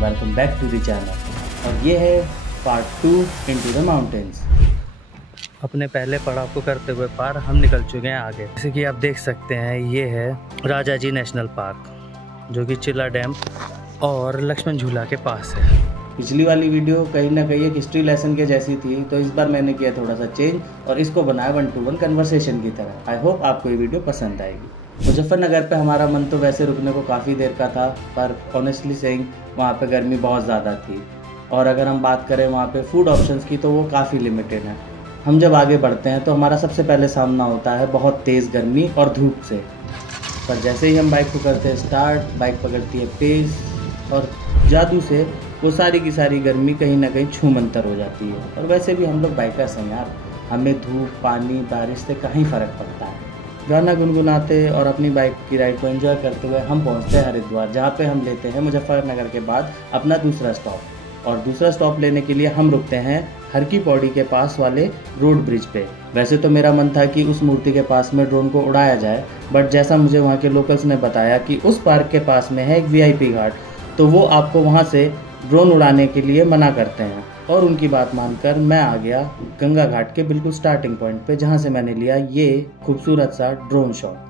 And welcome back to the channel. और ये है पार्ट 2 इनटू द माउंटेन्स। अपने पहले पड़ाव को करते हुए पार हम निकल चुके हैं आगे। जैसे कि आप देख सकते हैं ये है राजा जी नेशनल पार्क, जो कि चिल्ला डैम और लक्ष्मण झूला के पास है। पिछली वाली वीडियो कहीं ना कहीं एक हिस्ट्री लेसन के जैसी थी, तो इस बार मैंने किया थोड़ा सा चेंज और इसको बनाया 1-to-1 कन्वर्सेशन की तरह। आई होप आपको ये वीडियो पसंद आएगी। मुजफ्फरनगर पे हमारा मन तो वैसे रुकने को काफ़ी देर का था, पर ऑनेस्टली सेइंग वहाँ पे गर्मी बहुत ज़्यादा थी और अगर हम बात करें वहाँ पे फूड ऑप्शंस की तो वो काफ़ी लिमिटेड है। हम जब आगे बढ़ते हैं तो हमारा सबसे पहले सामना होता है बहुत तेज़ गर्मी और धूप से। पर जैसे ही हम बाइक को करते हैं स्टार्ट, बाइक पकड़ती है पेस और जादू से वो सारी की सारी गर्मी कहीं ना कहीं छूमंतर हो जाती है। और वैसे भी हम लोग बाइकर्स हैं यार, हमें धूप, पानी, बारिश से कहीं फ़र्क पड़ता है। गाना गुनगुनाते और अपनी बाइक की राइड को एंजॉय करते हुए हम पहुंचते हैं हरिद्वार, जहां पे हम लेते हैं मुजफ्फरनगर के बाद अपना दूसरा स्टॉप। और दूसरा स्टॉप लेने के लिए हम रुकते हैं हर की पौड़ी के पास वाले रोड ब्रिज पे। वैसे तो मेरा मन था कि उस मूर्ति के पास में ड्रोन को उड़ाया जाए, बट जैसा मुझे वहाँ के लोकल्स ने बताया कि उस पार्क के पास में है एक VIP घाट, तो वो आपको वहाँ से ड्रोन उड़ाने के लिए मना करते हैं। और उनकी बात मानकर मैं आ गया गंगा घाट के बिल्कुल स्टार्टिंग पॉइंट पे, जहाँ से मैंने लिया ये खूबसूरत सा ड्रोन शॉट।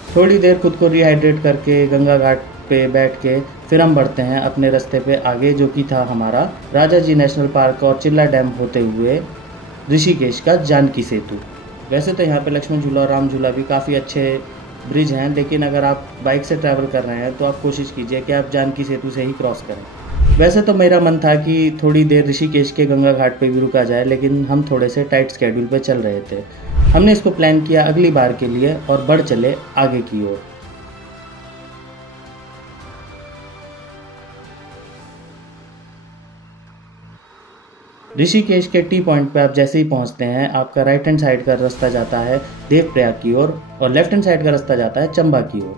थोड़ी देर खुद को रिहाइड्रेट करके गंगा घाट पे बैठ के फिर हम बढ़ते हैं अपने रास्ते पे आगे, जो कि था हमारा राजा जी नेशनल पार्क और चिल्ला डैम होते हुए ऋषिकेश का जानकी सेतु। वैसे तो यहाँ पे लक्ष्मण झूला और राम झूला भी काफ़ी अच्छे ब्रिज हैं, लेकिन अगर आप बाइक से ट्रैवल कर रहे हैं तो आप कोशिश कीजिए कि आप जानकी सेतु से ही क्रॉस करें। वैसे तो मेरा मन था कि थोड़ी देर ऋषिकेश के गंगा घाट पे भी रुका जाए, लेकिन हम थोड़े से टाइट स्केड्यूल पे चल रहे थे। हमने इसको प्लान किया अगली बार के लिए और बढ़ चले आगे की ओर। ऋषिकेश के टी पॉइंट पे आप जैसे ही पहुंचते हैं, आपका राइट हैंड साइड का रास्ता जाता है देवप्रयाग की ओर और लेफ्ट हैंड साइड का रास्ता जाता है चंबा की ओर।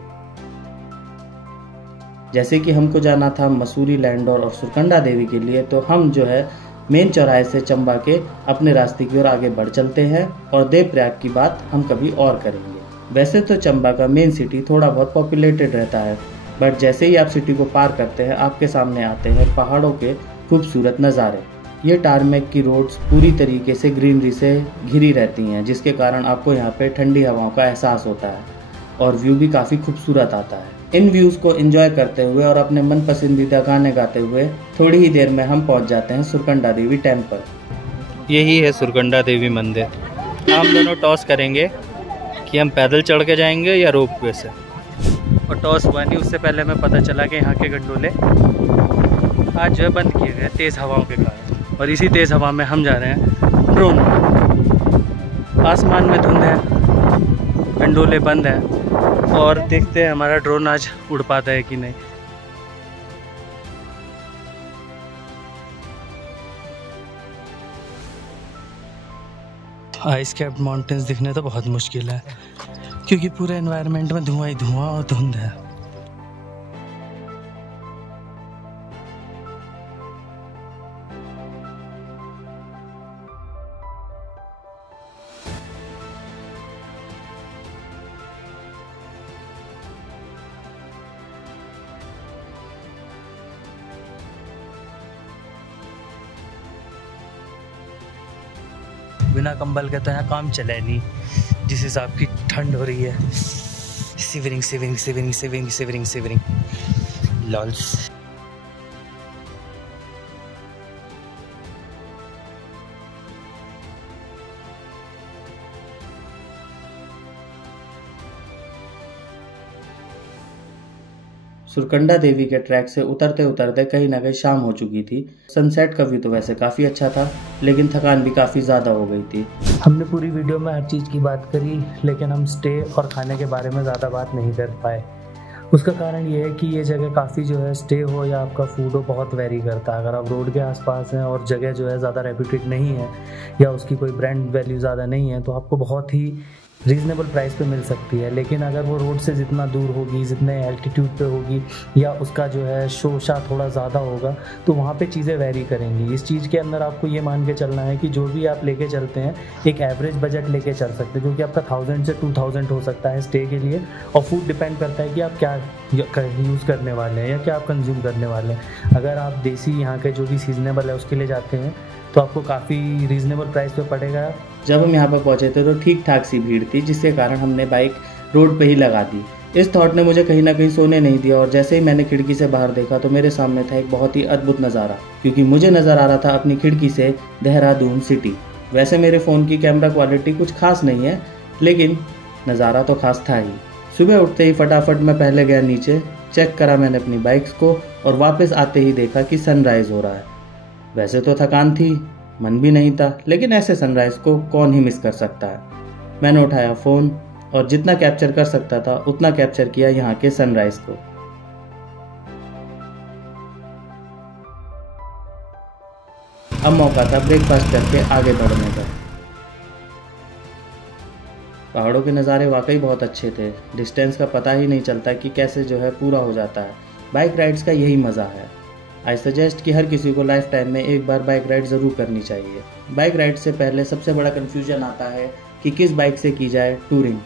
जैसे कि हमको जाना था मसूरी लैंडोर और सुरकंडा देवी के लिए, तो हम जो है मेन चौराहे से चंबा के अपने रास्ते की ओर आगे बढ़ चलते हैं और देवप्रयाग की बात हम कभी और करेंगे। वैसे तो चंबा का मेन सिटी थोड़ा बहुत पॉपुलेटेड रहता है, बट जैसे ही आप सिटी को पार करते हैं आपके सामने आते हैं पहाड़ों के खूबसूरत नज़ारे। ये टारमेक की रोड्स पूरी तरीके से ग्रीनरी से घिरी रहती हैं, जिसके कारण आपको यहाँ पे ठंडी हवाओं का एहसास होता है और व्यू भी काफ़ी खूबसूरत आता है। इन व्यूज़ को एंजॉय करते हुए और अपने मन पसंदीदा गाने गाते हुए थोड़ी ही देर में हम पहुँच जाते हैं सुरकंडा देवी टेम्पल। यही है सुरकंडा देवी मंदिर। हम दोनों टॉस करेंगे कि हम पैदल चढ़ के जाएंगे या रोपवे से, और टॉस हुआ नहीं उससे पहले हमें पता चला कि यहाँ के गंडोले आज जो है बंद किए गए तेज़ हवाओं के कारण, और इसी तेज़ हवा में हम जा रहे हैं ड्रोन। आसमान में धुंध है, गंडोले बंद हैं और देखते हैं हमारा ड्रोन आज उड़ पाता है कि नहीं। आइस कैप्ड माउंटेन्स दिखने तो बहुत मुश्किल है, क्योंकि पूरे एनवायरनमेंट में धुआं ही धुआं और धुंध है। बिना कंबल के तो यहाँ काम चले नहीं, जिस हिसाब की ठंड हो रही है। Shivering shivering shivering shivering shivering shivering लॉल्स। सुरकंडा देवी के ट्रैक से उतरते उतरते कहीं ना कहीं शाम हो चुकी थी। सनसेट का व्यू तो वैसे काफ़ी अच्छा था, लेकिन थकान भी काफ़ी ज़्यादा हो गई थी। हमने पूरी वीडियो में हर चीज़ की बात करी, लेकिन हम स्टे और खाने के बारे में ज़्यादा बात नहीं कर पाए। उसका कारण ये है कि ये जगह काफ़ी जो है स्टे हो या आपका फूड हो बहुत वेरी करता है। अगर आप रोड के आसपास हैं और जगह जो है ज़्यादा रेप्यूटेड नहीं है या उसकी कोई ब्रांड वैल्यू ज़्यादा नहीं है, तो आपको बहुत ही रीज़नेबल प्राइस पे मिल सकती है। लेकिन अगर वो रोड से जितना दूर होगी, जितने एल्टीट्यूड पे होगी, या उसका जो है शोशा थोड़ा ज़्यादा होगा, तो वहाँ पे चीज़ें वेरी करेंगी। इस चीज़ के अंदर आपको ये मान के चलना है कि जो भी आप लेके चलते हैं एक एवरेज बजट लेके चल सकते हैं, जो कि आपका 1000 से 2000 हो सकता है स्टे के लिए। और फूड डिपेंड करता है कि आप क्या यूज़ करने वाले हैं या क्या आप कंज्यूम करने वाले हैं। अगर आप देसी यहाँ के जो भी सीजनेबल है उसके लिए जाते हैं तो आपको काफ़ी रीज़नेबल प्राइस पे पड़ेगा। जब हम यहाँ पर पहुँचे थे तो ठीक ठाक सी भीड़ थी, जिसके कारण हमने बाइक रोड पे ही लगा दी। इस थॉट ने मुझे कहीं ना कहीं सोने नहीं दिया, और जैसे ही मैंने खिड़की से बाहर देखा तो मेरे सामने था एक बहुत ही अद्भुत नज़ारा, क्योंकि मुझे नज़र आ रहा था अपनी खिड़की से देहरादून सिटी। वैसे मेरे फ़ोन की कैमरा क्वालिटी कुछ खास नहीं है, लेकिन नज़ारा तो खास था ही। सुबह उठते ही फटाफट मैं पहले गया नीचे, चेक करा मैंने अपनी बाइक्स को, और वापस आते ही देखा कि सनराइज़ हो रहा है। वैसे तो थकान थी, मन भी नहीं था, लेकिन ऐसे सनराइज को कौन ही मिस कर सकता है। मैंने उठाया फ़ोन और जितना कैप्चर कर सकता था उतना कैप्चर किया यहाँ के सनराइज को। अब मौका था ब्रेकफास्ट करके आगे बढ़ने का। पहाड़ों के नज़ारे वाकई बहुत अच्छे थे। डिस्टेंस का पता ही नहीं चलता कि कैसे जो है पूरा हो जाता है। बाइक राइड्स का यही मज़ा है। आई सजेस्ट कि हर किसी को लाइफ टाइम में एक बार बाइक राइड ज़रूर करनी चाहिए। बाइक राइड से पहले सबसे बड़ा कन्फ्यूजन आता है कि किस बाइक से की जाए टूरिंग।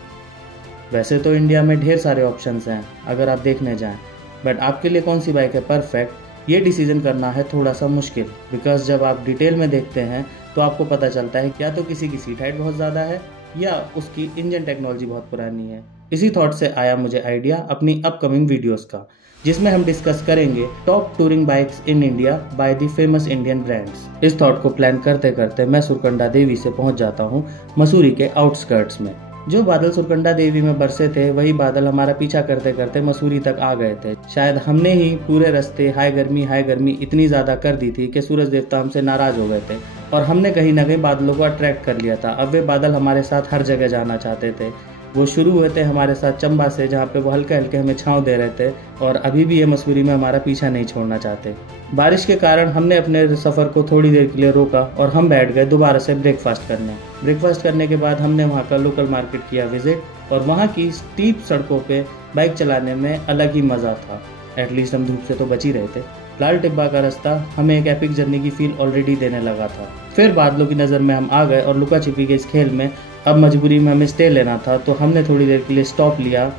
वैसे तो इंडिया में ढेर सारे ऑप्शंस हैं अगर आप देखने जाएं, बट आपके लिए कौन सी बाइक है परफेक्ट, ये डिसीजन करना है थोड़ा सा मुश्किल। बिकॉज जब आप डिटेल में देखते हैं तो आपको पता चलता है क्या तो किसी की सीट हाइट बहुत ज़्यादा है या उसकी इंजन टेक्नोलॉजी बहुत पुरानी है। इसी थॉट से आया मुझे आइडिया अपनी अपकमिंग वीडियोस का, जिसमें हम डिस्कस करेंगे top touring bikes in India by the famous Indian brands. इस थॉट को प्लान करते करते मैं सुरकंडा देवी से पहुंच जाता हूं मसूरी के आउटस्कर्ट्स में। जो बादल सुरकंडा देवी में बरसे थे वही बादल हमारा पीछा करते करते मसूरी तक आ गए थे। शायद हमने ही पूरे रास्ते हाई गर्मी इतनी ज़्यादा कर दी थी कि सूरज देवता हमसे नाराज़ हो गए थे, और हमने कहीं ना कहीं बादलों को अट्रैक्ट कर लिया था। अब वे बादल हमारे साथ हर जगह जाना चाहते थे। वो शुरू हुए थे हमारे साथ चंबा से, जहाँ पे वो हल्के हल्के हमें छांव दे रहे थे, और अभी भी ये मसूरी में हमारा पीछा नहीं छोड़ना चाहते। बारिश के कारण हमने अपने सफ़र को थोड़ी देर के लिए रोका और हम बैठ गए दोबारा से ब्रेकफास्ट करने। ब्रेकफास्ट करने के बाद हमने वहाँ का लोकल मार्केट किया विजिट, और वहाँ की स्टीप सड़कों पे बाइक चलाने में अलग ही मज़ा था। एटलीस्ट हम धूप से तो बच ही रहे थे। लाल टिब्बा का रास्ता हमें एक एपिक जर्नी की फील ऑलरेडी देने लगा था। फिर बादलों की नज़र में हम आ गए, और लुका छिपी के इस खेल में अब मजबूरी में हमें स्टे लेना था, तो हमने थोड़ी देर के लिए स्टॉप लिया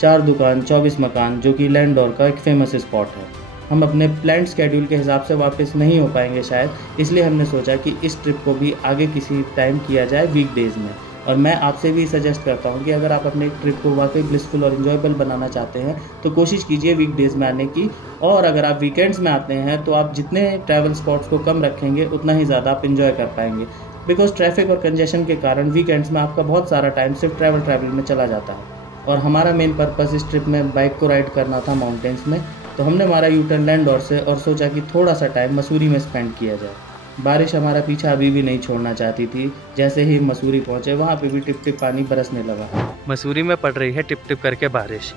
4 दुकान 24 मकान, जो कि लैंडोर का एक फेमस स्पॉट है। हम अपने प्लान स्केड्यूल के हिसाब से वापस नहीं हो पाएंगे शायद, इसलिए हमने सोचा कि इस ट्रिप को भी आगे किसी टाइम किया जाए वीकडेज़ में। और मैं आपसे भी सजेस्ट करता हूं कि अगर आप अपने ट्रिप को वाकई ब्लिसफुल और इन्जॉयबल बनाना चाहते हैं तो कोशिश कीजिए वीकडेज़ में आने की, और अगर आप वीकेंड्स में आते हैं तो आप जितने ट्रैवल स्पॉट्स को कम रखेंगे उतना ही ज़्यादा आप इन्जॉय कर पाएंगे। बिकॉज ट्रैफिक और कंजेशन के कारण वीकेंड्स में आपका बहुत सारा टाइम सिर्फ ट्रैवल में चला जाता है, और हमारा मेन पर्पस इस ट्रिप में बाइक को राइड करना था माउंटेन्स में। तो हमने हमारा यूटर्न लैंडोर से और सोचा कि थोड़ा सा टाइम मसूरी में स्पेंड किया जाए। बारिश हमारा पीछा अभी भी नहीं छोड़ना चाहती थी। जैसे ही मसूरी पहुंचे वहाँ पे भी टिप टिप पानी बरसने लगा। मसूरी में पड़ रही है टिप टिप करके बारिश,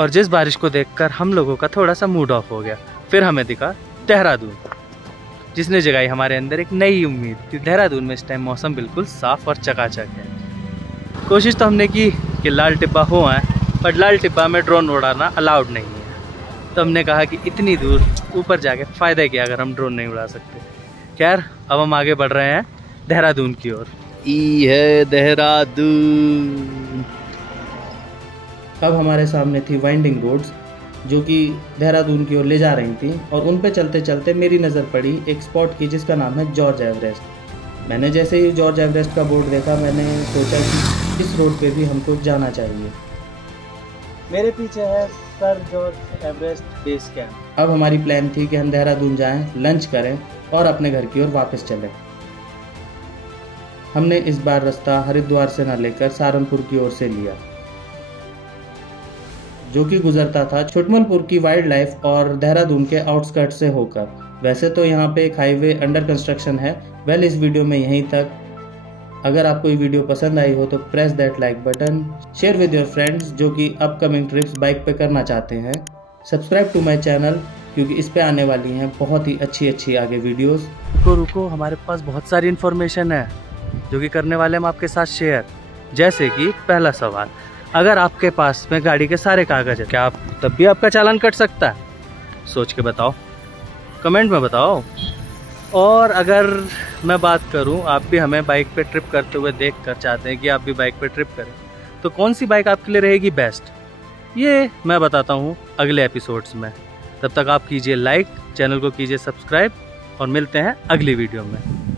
और जिस बारिश को देखकर हम लोगों का थोड़ा सा मूड ऑफ हो गया। फिर हमें दिखा देहरादून, जिसने जगाई हमारे अंदर एक नई उम्मीद कि देहरादून में इस टाइम मौसम बिल्कुल साफ़ और चकाचक है। कोशिश तो हमने की कि लाल टिब्बा हो आए, बट लाल टिब्बा में ड्रोन उड़ाना अलाउड नहीं है। तो हमने कहा कि इतनी दूर ऊपर जाके फ़ायदा क्या अगर हम ड्रोन नहीं उड़ा सकते। खैर, अब हम आगे बढ़ रहे हैं देहरादून की ओर। ई है देहरादून। अब हमारे सामने थी वाइंडिंग रोड्स जो कि देहरादून की ओर ले जा रही थी, और उन पे चलते चलते मेरी नज़र पड़ी एक स्पॉट की जिसका नाम है जॉर्ज एवरेस्ट। मैंने जैसे ही जॉर्ज एवरेस्ट का बोर्ड देखा मैंने सोचा कि इस रोड पे भी हमको जाना चाहिए। मेरे पीछे है sir George Everest base camp. अब हमारी प्लान थी कि हम देहरादून जाएं, लंच करें और अपने घर की ओर वापस चलें। हमने इस बार रास्ता हरिद्वार से न लेकर सहारनपुर की ओर से लिया, जो कि गुजरता था छुटमलपुर की वाइल्ड लाइफ और देहरादून के आउटस्कर्ट से होकर। वैसे तो यहाँ पे एक हाईवे अंडर कंस्ट्रक्शन है। वेल, इस वीडियो में यहीं तक। अगर आपको ये वीडियो पसंद आई हो तो press that like button, share with your friends जो कि अपकमिंग ट्रिप्स बाइक पे करना चाहते हैं। सब्सक्राइब टू माई चैनल क्योंकि इस पे आने वाली हैं बहुत ही अच्छी आगे वीडियोस। रुको, हमारे पास बहुत सारी इन्फॉर्मेशन है जो कि करने वाले हम आपके साथ शेयर, जैसे कि पहला सवाल, अगर आपके पास में गाड़ी के सारे कागज है, क्या आप तब भी आपका चालान कट सकता है? सोच के बताओ, कमेंट में बताओ। और अगर मैं बात करूं, आप भी हमें बाइक पे ट्रिप करते हुए देख कर चाहते हैं कि आप भी बाइक पे ट्रिप करें, तो कौन सी बाइक आपके लिए रहेगी बेस्ट, ये मैं बताता हूं अगले एपिसोड्स में। तब तक आप कीजिए लाइक, चैनल को कीजिए सब्सक्राइब और मिलते हैं अगली वीडियो में।